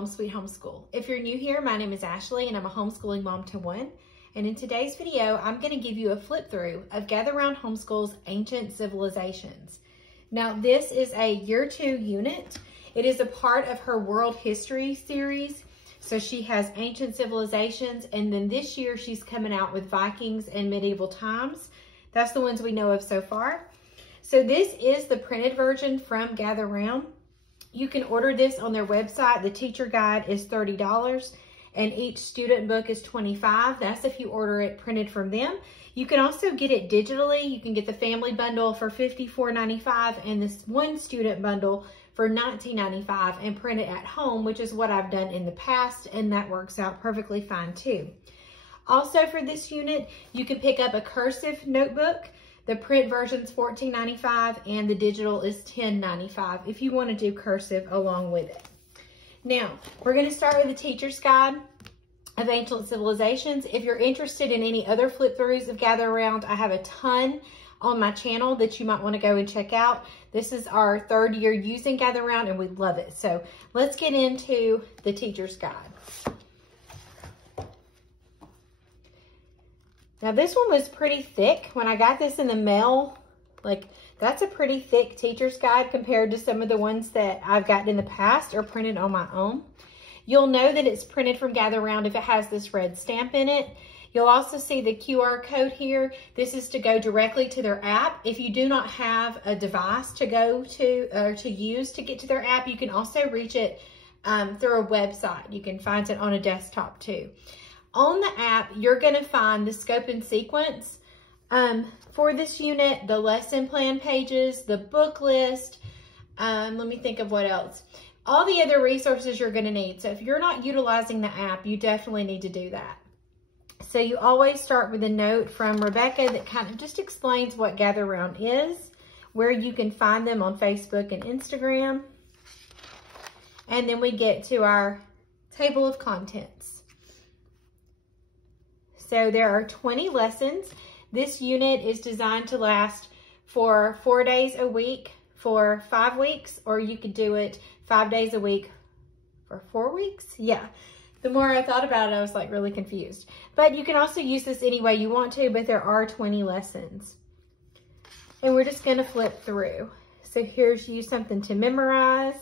Home Sweet Homeschool. If you're new here, my name is Ashley and I'm a homeschooling mom to one. And in today's video, I'm going to give you a flip through of Gather Round Homeschool's Ancient Civilizations. Now, this is a year 2 unit. It is a part of her World History series. So she has Ancient Civilizations, and then this year she's coming out with Vikings and Medieval Times. That's the ones we know of so far. So this is the printed version from Gather Round. You can order this on their website. The teacher guide is $30 and each student book is $25. That's if you order it printed from them. You can also get it digitally. You can get the family bundle for $54.95 and this one student bundle for $19.95 and print it at home, which is what I've done in the past, and that works out perfectly fine too. Also for this unit, you can pick up a cursive notebook. The print version is $14.95 and the digital is $10.95 if you want to do cursive along with it. Now, we're going to start with the teacher's guide of Ancient Civilizations. If you're interested in any other flip throughs of Gather Around, I have a ton on my channel that you might want to go and check out. This is our 3rd year using Gather Around and we love it. So let's get into the teacher's guide. Now this one was pretty thick. When I got this in the mail, like that's a pretty thick teacher's guide compared to some of the ones that I've gotten in the past or printed on my own. You'll know that it's printed from Gather Round if it has this red stamp in it. You'll also see the QR code here. This is to go directly to their app. If you do not have a device to go to or to use to get to their app, you can also reach it through a website. You can find it on a desktop too. On the app, you're going to find the scope and sequence for this unit, the lesson plan pages, the book list. Let me think of what else. All the other resources you're going to need. So if you're not utilizing the app, you definitely need to do that. So you always start with a note from Rebecca that kind of just explains what Gather Round is, where you can find them on Facebook and Instagram. And then we get to our table of contents. So there are 20 lessons. This unit is designed to last for 4 days a week for 5 weeks, or you could do it 5 days a week for 4 weeks. Yeah. The more I thought about it, I was like really confused. But you can also use this any way you want to, but there are 20 lessons. And we're just gonna flip through. So here's you something to memorize.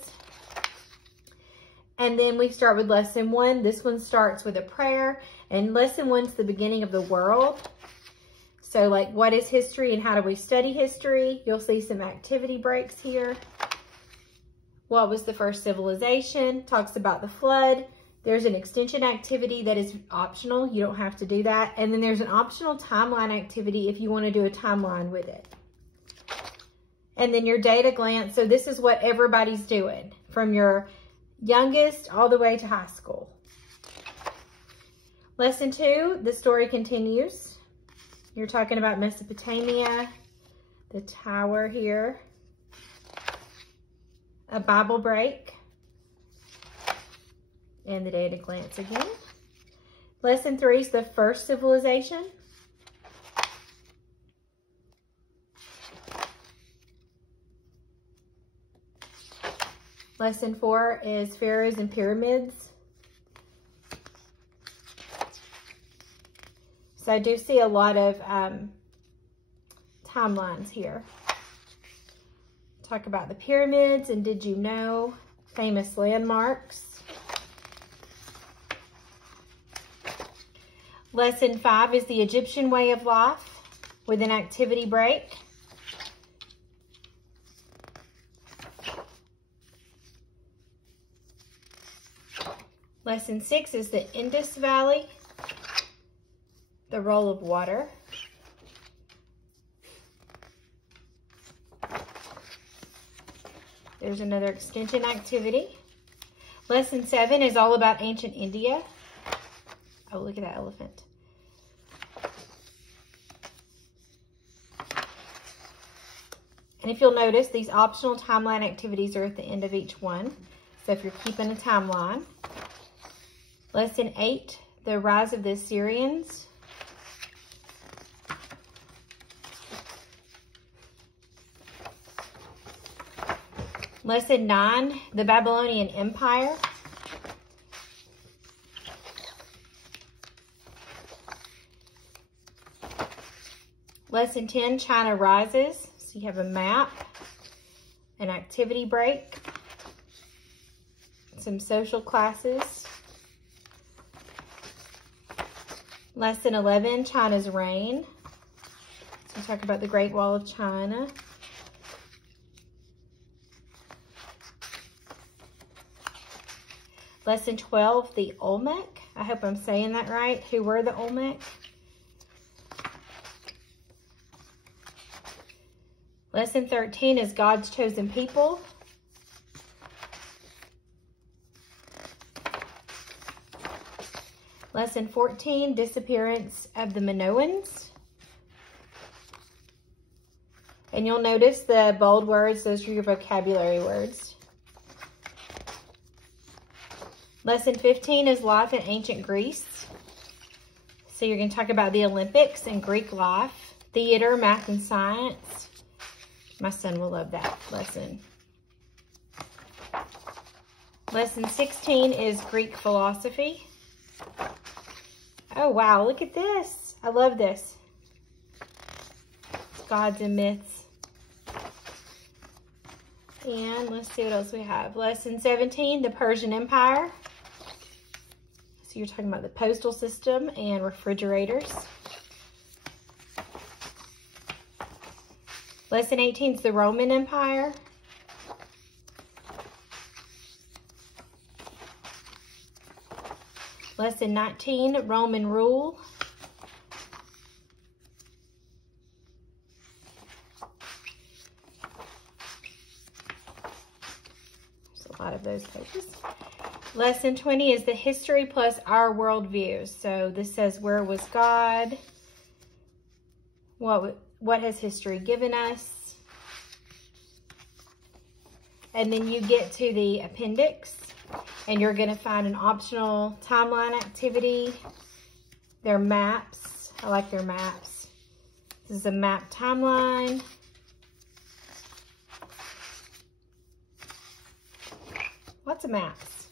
And then we start with lesson 1. This one starts with a prayer. And lesson 1's the beginning of the world. So like, what is history and how do we study history? You'll see some activity breaks here. What was the first civilization? Talks about the flood. There's an extension activity that is optional. You don't have to do that. And then there's an optional timeline activity if you want to do a timeline with it. And then your data glance. So this is what everybody's doing from your youngest all the way to high school. Lesson 2, the story continues. You're talking about Mesopotamia, the tower here, a Bible break, and the data glance again. Lesson 3 is the first civilization. Lesson 4 is pharaohs and pyramids. So I do see a lot of timelines here. Talk about the pyramids and did you know, famous landmarks. Lesson 5 is the Egyptian way of life with an activity break. Lesson 6 is the Indus Valley, the role of water. There's another extension activity. Lesson 7 is all about ancient India. Oh, look at that elephant. And if you'll notice, these optional timeline activities are at the end of each one. So if you're keeping a timeline. Lesson 8, the rise of the Assyrians. Lesson 9, the Babylonian Empire. Lesson 10, China Rises. So you have a map, an activity break, some social classes. Lesson 11, China's Reign. So we talk about the Great Wall of China. Lesson 12, the Olmec. I hope I'm saying that right. Who were the Olmec? Lesson 13 is God's Chosen People. Lesson 14, Disappearance of the Minoans. And you'll notice the bold words, those are your vocabulary words. Lesson 15 is Life in Ancient Greece. So you're going to talk about the Olympics and Greek life, theater, math, and science. My son will love that lesson. Lesson 16 is Greek philosophy. Oh, wow, look at this. I love this. It's gods and myths. And let's see what else we have. Lesson 17, the Persian Empire. So you're talking about the postal system and refrigerators. Lesson 18 is the Roman Empire. Lesson 19, Roman rule. There's a lot of those pages. Lesson 20 is the history plus our worldview. So this says, where was God? What has history given us? And then you get to the appendix. And you're going to find an optional timeline activity. Their maps. I like their maps. This is a map timeline. Lots of maps.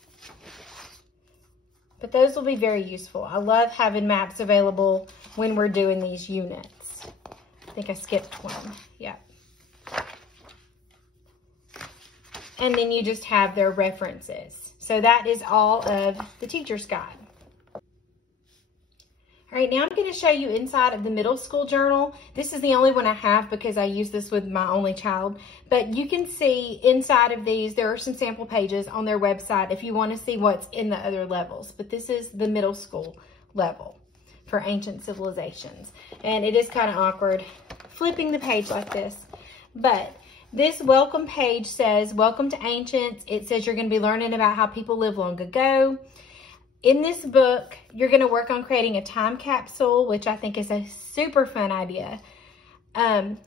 But those will be very useful. I love having maps available when we're doing these units. I think I skipped one. Yeah. And then you just have their references. So that is all of the teacher's guide. All right, now I'm going to show you inside of the middle school journal. This is the only one I have because I use this with my only child. But you can see inside of these, there are some sample pages on their website if you want to see what's in the other levels. But this is the middle school level for ancient civilizations. And it is kind of awkward flipping the page like this. But this welcome page says, welcome to ancients. It says you're going to be learning about how people lived long ago. In this book, you're going to work on creating a time capsule, which I think is a super fun idea.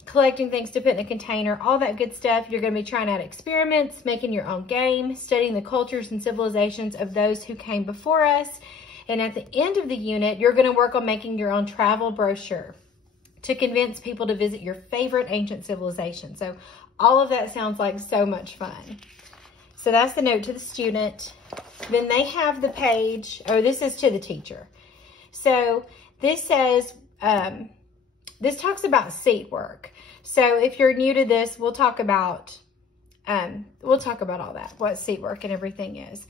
Collecting things to put in a container, all that good stuff. You're going to be trying out experiments, making your own game, studying the cultures and civilizations of those who came before us. And at the end of the unit, you're going to work on making your own travel brochure to convince people to visit your favorite ancient civilization. So all of that sounds like so much fun. So that's the note to the student. Then they have the page, or this is to the teacher. So this says, this talks about seat work. So if you're new to this, we'll talk about all that, what seat work and everything is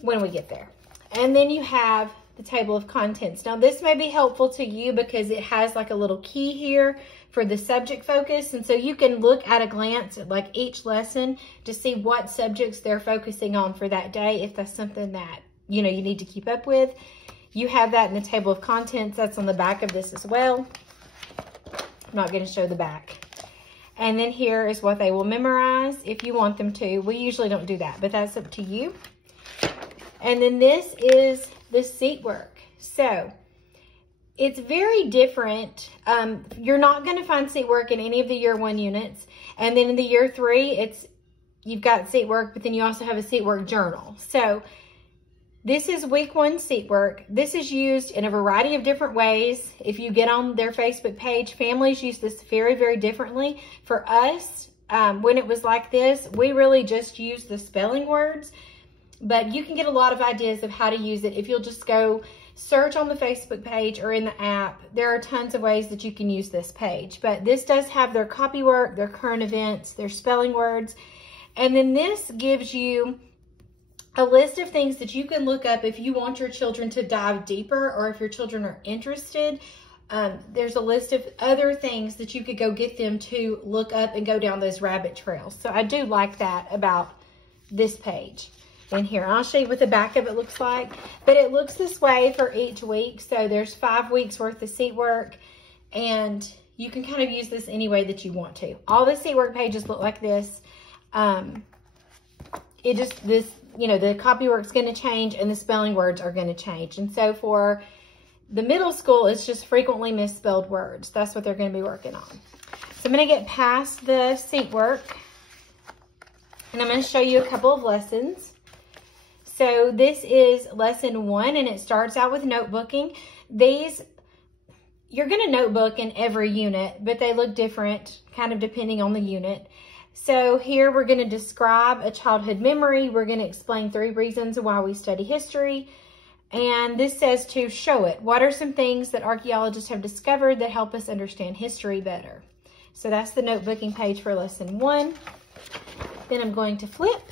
when we get there. And then you have the table of contents. Now this may be helpful to you because it has like a little key here for the subject focus. And so you can look at a glance at like each lesson to see what subjects they're focusing on for that day. If that's something that, you know, you need to keep up with, you have that in the table of contents. That's on the back of this as well. I'm not going to show the back. And then here is what they will memorize if you want them to. We usually don't do that, but that's up to you. And then this is the seat work. So it's very different. You're not going to find seat work in any of the year 1 units. And then in the year 3, you've got seat work, but then you also have a seat work journal. So this is week 1 seat work. This is used in a variety of different ways. If you get on their Facebook page, families use this very, very differently. For us, when it was like this, we really just used the spelling words. But you can get a lot of ideas of how to use it if you'll just go search on the Facebook page or in the app. There are tons of ways that you can use this page, but this does have their copy work, their current events, their spelling words, and then this gives you a list of things that you can look up if you want your children to dive deeper or if your children are interested. There's a list of other things that you could go get them to look up and go down those rabbit trails. So I do like that about this page. And here, I'll show you what the back of it looks like. But it looks this way for each week. So there's 5 weeks worth of seat work. And you can kind of use this any way that you want to. All the seat work pages look like this. The copy work's going to change and the spelling words are going to change. And so for the middle school, it's just frequently misspelled words. That's what they're going to be working on. So I'm going to get past the seat work and I'm going to show you a couple of lessons. So this is lesson 1 and it starts out with notebooking. These, you're going to notebook in every unit, but they look different kind of depending on the unit. So here we're going to describe a childhood memory. We're going to explain 3 reasons why we study history. And this says to show it. What are some things that archaeologists have discovered that help us understand history better? So that's the notebooking page for lesson 1. Then I'm going to flip.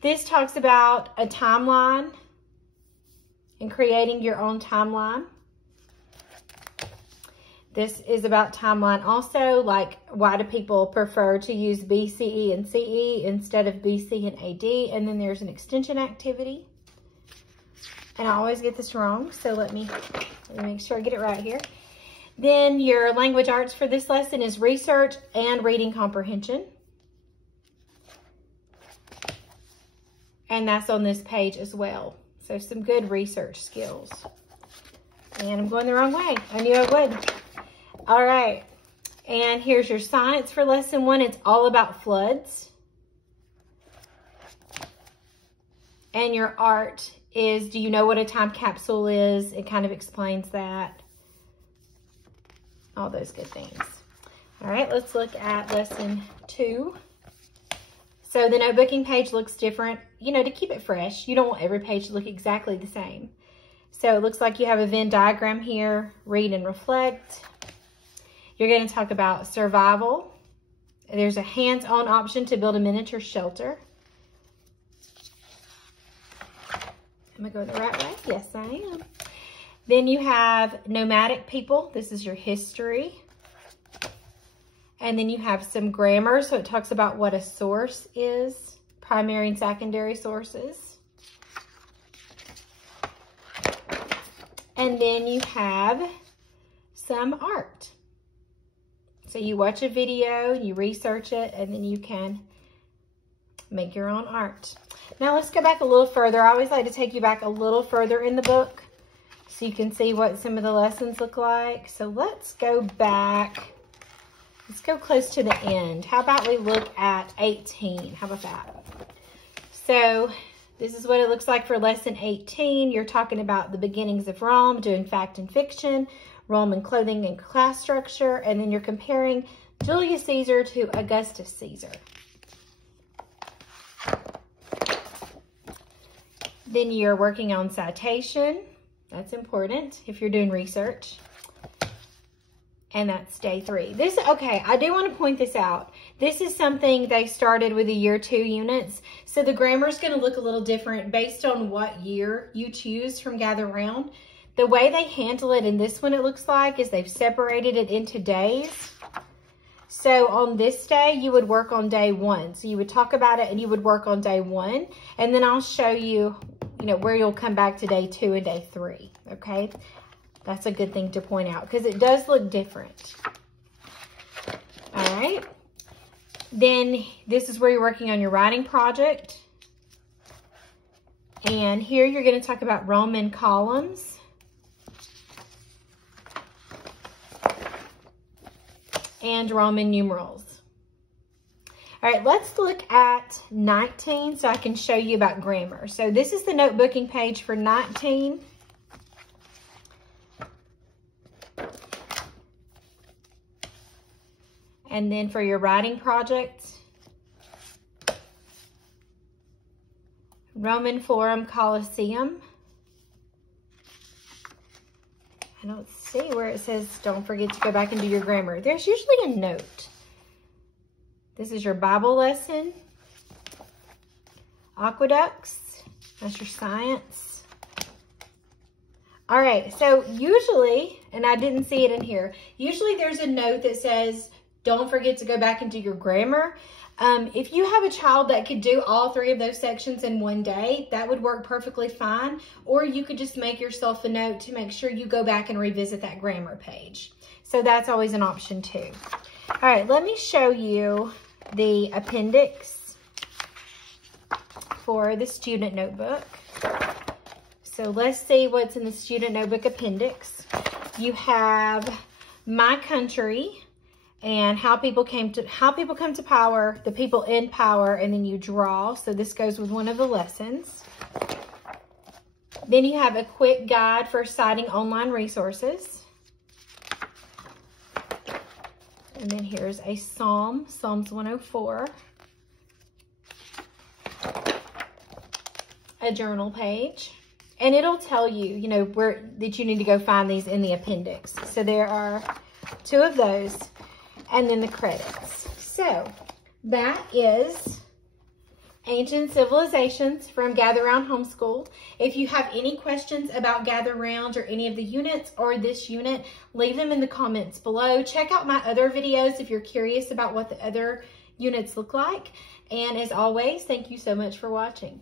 This talks about a timeline and creating your own timeline. This is about timeline also, like why do people prefer to use BCE and CE instead of BC and AD? And then there's an extension activity. And I always get this wrong, so let me make sure I get it right here. Then your language arts for this lesson is research and reading comprehension. And that's on this page as well. So some good research skills. And I'm going the wrong way. I knew I would. All right. And here's your science for lesson 1. It's all about floods. And your art is, do you know what a time capsule is? It kind of explains that. All those good things. All right, let's look at lesson 2. So the notebooking page looks different, to keep it fresh. You don't want every page to look exactly the same. So it looks like you have a Venn diagram here, read and reflect. You're going to talk about survival. There's a hands-on option to build a miniature shelter. Am I going the right way? Yes, I am. Then you have nomadic people. This is your history. And then you have some grammar. So it talks about what a source is, primary and secondary sources. And then you have some art. So you watch a video, you research it, and then you can make your own art. Now let's go back a little further. I always like to take you back a little further in the book so you can see what some of the lessons look like. So let's go back. Let's go close to the end. How about we look at 18? How about that? So this is what it looks like for lesson 18. You're talking about the beginnings of Rome, doing fact and fiction, Roman clothing and class structure, and then you're comparing Julius Caesar to Augustus Caesar. Then you're working on citation. That's important if you're doing research. And that's day 3. Okay, I do want to point this out. This is something they started with the year 2 units. So the grammar is going to look a little different based on what year you choose from Gather Round. The way they handle it in this one, it looks like, is they've separated it into days. So on this day, you would work on day 1. So you would talk about it and you would work on day 1. And then I'll show you, where you'll come back to day 2 and day 3. Okay. That's a good thing to point out because it does look different. All right. Then this is where you're working on your writing project. And here you're going to talk about Roman columns. And Roman numerals. All right, let's look at 19 so I can show you about grammar. So this is the notebooking page for 19. And then for your writing project, Roman Forum Colosseum. I don't see where it says, don't forget to go back and do your grammar. There's usually a note. This is your Bible lesson. Aqueducts, that's your science. All right, so usually, and I didn't see it in here, usually there's a note that says, don't forget to go back and do your grammar. If you have a child that could do all 3 of those sections in one day, that would work perfectly fine. Or you could just make yourself a note to make sure you go back and revisit that grammar page. So that's always an option too. All right, let me show you the appendix for the student notebook. So let's see what's in the student notebook appendix. You have my country, and how people come to power, the people in power, and then you draw. So this goes with one of the lessons. Then you have a quick guide for citing online resources. And then here's a psalm, Psalms 104. A journal page. And it'll tell you, you know, that you need to go find these in the appendix. So there are 2 of those. And then the credits. So that is Ancient Civilizations from Gather Round Homeschool. If you have any questions about Gather Round or any of the units or this unit, leave them in the comments below. Check out my other videos if you're curious about what the other units look like. And as always, thank you so much for watching.